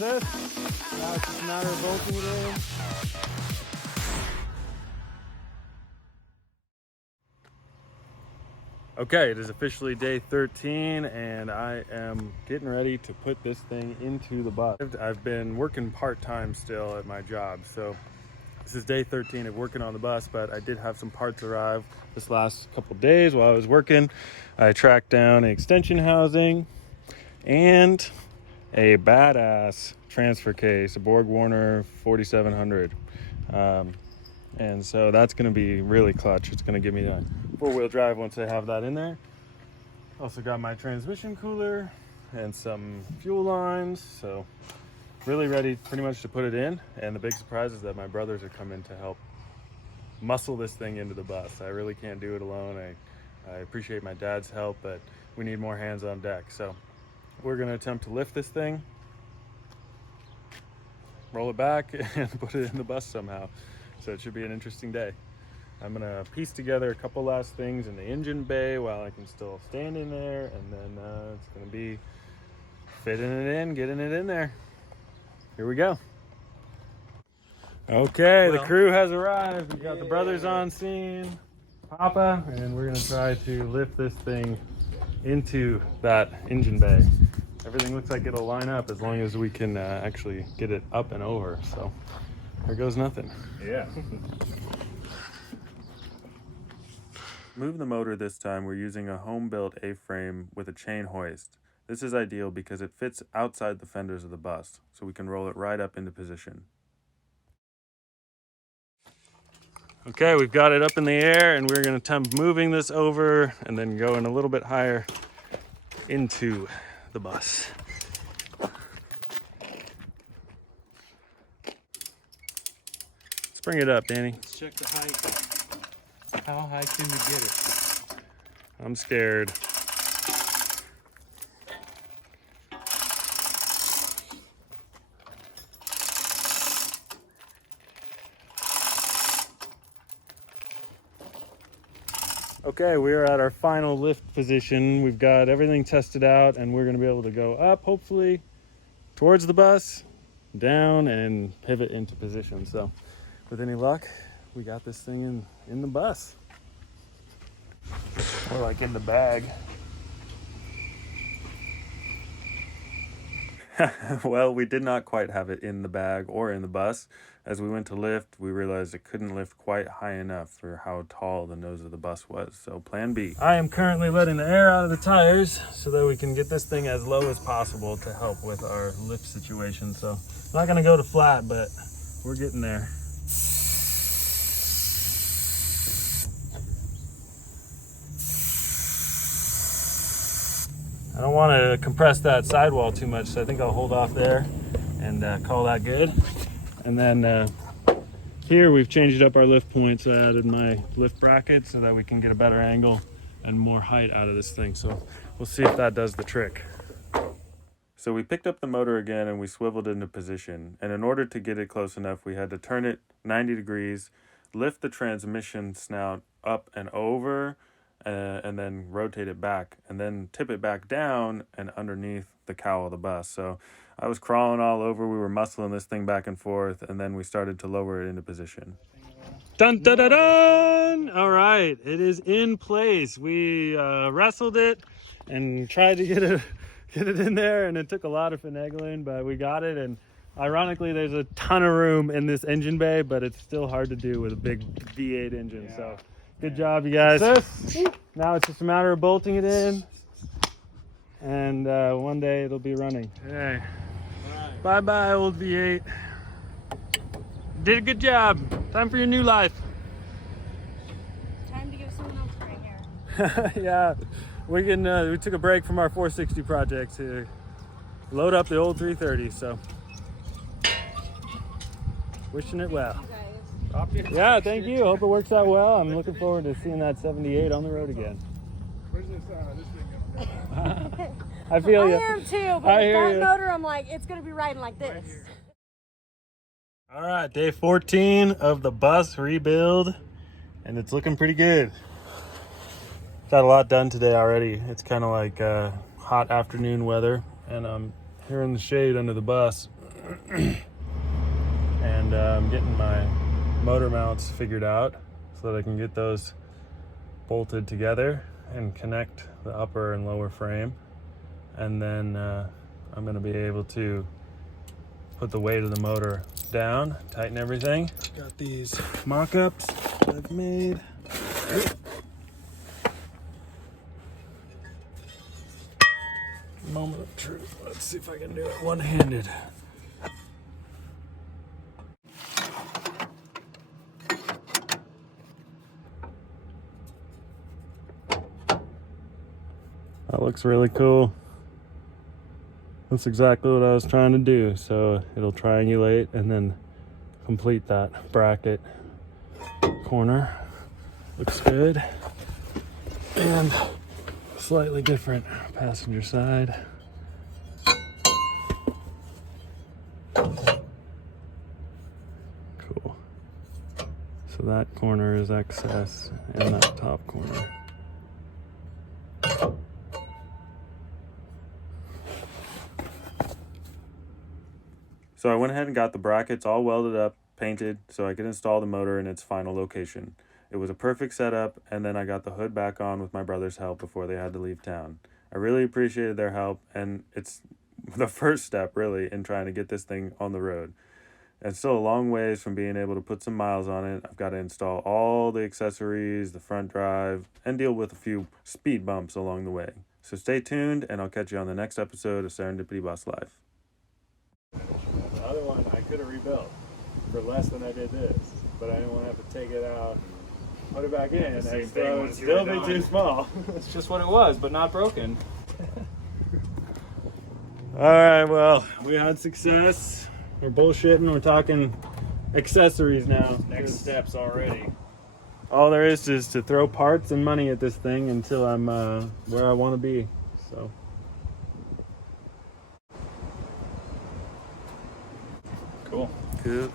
Success. Now it's just a matter of bolting it in. Okay, it is officially day 13 and I am getting ready to put this thing into the bus. I've been working part-time still at my job, so this is day 13 of working on the bus, but I did have some parts arrive this last couple days while I was working. I tracked down an extension housing and a badass transfer case, a Borg Warner 4700. And so that's going to be really clutch. It's going to give me a four-wheel drive once I have that in there. Also got my transmission cooler and some fuel lines, so really ready pretty much to put it in. And the big surprise is that my brothers are coming to help muscle this thing into the bus. I really can't do it alone. I appreciate my dad's help, but we need more hands on deck. So we're going to attempt to lift this thing, roll it back, and put it in the bus somehow. So it should be an interesting day. I'm gonna piece together a couple last things in the engine bay while I can still stand in there, and then it's gonna be fitting it in, getting it in there. Here we go. Okay, the crew has arrived. We got the brothers on scene, Papa, and we're gonna try to lift this thing into that engine bay. Everything looks like it'll line up as long as we can actually get it up and over. So there goes nothing. Yeah. Move the motor this time, we're using a home-built A-frame with a chain hoist. This is ideal because it fits outside the fenders of the bus, so we can roll it right up into position. Okay, we've got it up in the air and we're going to attempt moving this over and then going a little bit higher into the bus. Let's bring it up, Danny. Let's check the height. How high can we get it? I'm scared. Okay, we are at our final lift position. We've got everything tested out and we're going to be able to go up, hopefully, towards the bus, down, and pivot into position. So with any luck, we got this thing in the bus. Or like in the bag. Well, we did not quite have it in the bag or in the bus. As we went to lift, we realized it couldn't lift quite high enough for how tall the nose of the bus was. So plan B. I am currently letting the air out of the tires so that we can get this thing as low as possible to help with our lift situation. So not gonna go to flat, but we're getting there. I don't want to compress that sidewall too much, so I think I'll hold off there and call that good. And then here we've changed up our lift points. I added my lift bracket so that we can get a better angle and more height out of this thing. So we'll see if that does the trick. So we picked up the motor again and we swiveled it into position. And in order to get it close enough, we had to turn it 90 degrees, lift the transmission snout up and over, and then rotate it back and then tip it back down and underneath the cowl of the bus. So I was crawling all over, we were muscling this thing back and forth, and then we started to lower it into position. Dun dun dun dun! All right, it is in place. We wrestled it and tried to get it in there, and it took a lot of finagling, but we got it. And ironically, there's a ton of room in this engine bay, but it's still hard to do with a big V8 engine. Yeah. So good job, you guys. Now it's just a matter of bolting it in, and one day it'll be running. Hey, bye-bye, old V8. Did a good job. Time for your new life. Time to give someone else gray hair. Yeah, we took a break from our 460 project to load up the old 330. So, wishing it well. Yeah, thank you. Hope it works out well. I'm looking forward to seeing that 78 on the road again. Where's this thing going? I feel you. I am too, but I with hear that you. motor, I'm like, it's gonna be riding like this. All right, day 14 of the bus rebuild, and it's looking pretty good. Got a lot done today already. It's kind of like hot afternoon weather, and I'm here in the shade under the bus And I'm getting my motor mounts figured out so that I can get those bolted together and connect the upper and lower frame. And then I'm going to be able to put the weight of the motor down, tighten everything. Got these mock-ups that I've made. Moment of truth. Let's see if I can do it one-handed. That looks really cool. That's exactly what I was trying to do. So it'll triangulate and then complete that bracket corner. Looks good. And slightly different passenger side. Cool. So that corner is excess and that top corner. So I went ahead and got the brackets all welded up, painted, so I could install the motor in its final location. It was a perfect setup, and then I got the hood back on with my brother's help before they had to leave town. I really appreciated their help, and it's the first step, really, in trying to get this thing on the road. It's still a long ways from being able to put some miles on it. I've got to install all the accessories, the front drive, and deal with a few speed bumps along the way. So stay tuned, and I'll catch you on the next episode of Serendipity Bus Life. The other one I could have rebuilt for less than I did this, but I didn't want to have to take it out and put it back in. And same so thing it would once you still were be done. too small. It's just what it was, but not broken. All right, well, we had success. We're bullshitting. We're talking accessories now. Next steps already. All there is to throw parts and money at this thing until I'm where I want to be. So. Cool. Cool.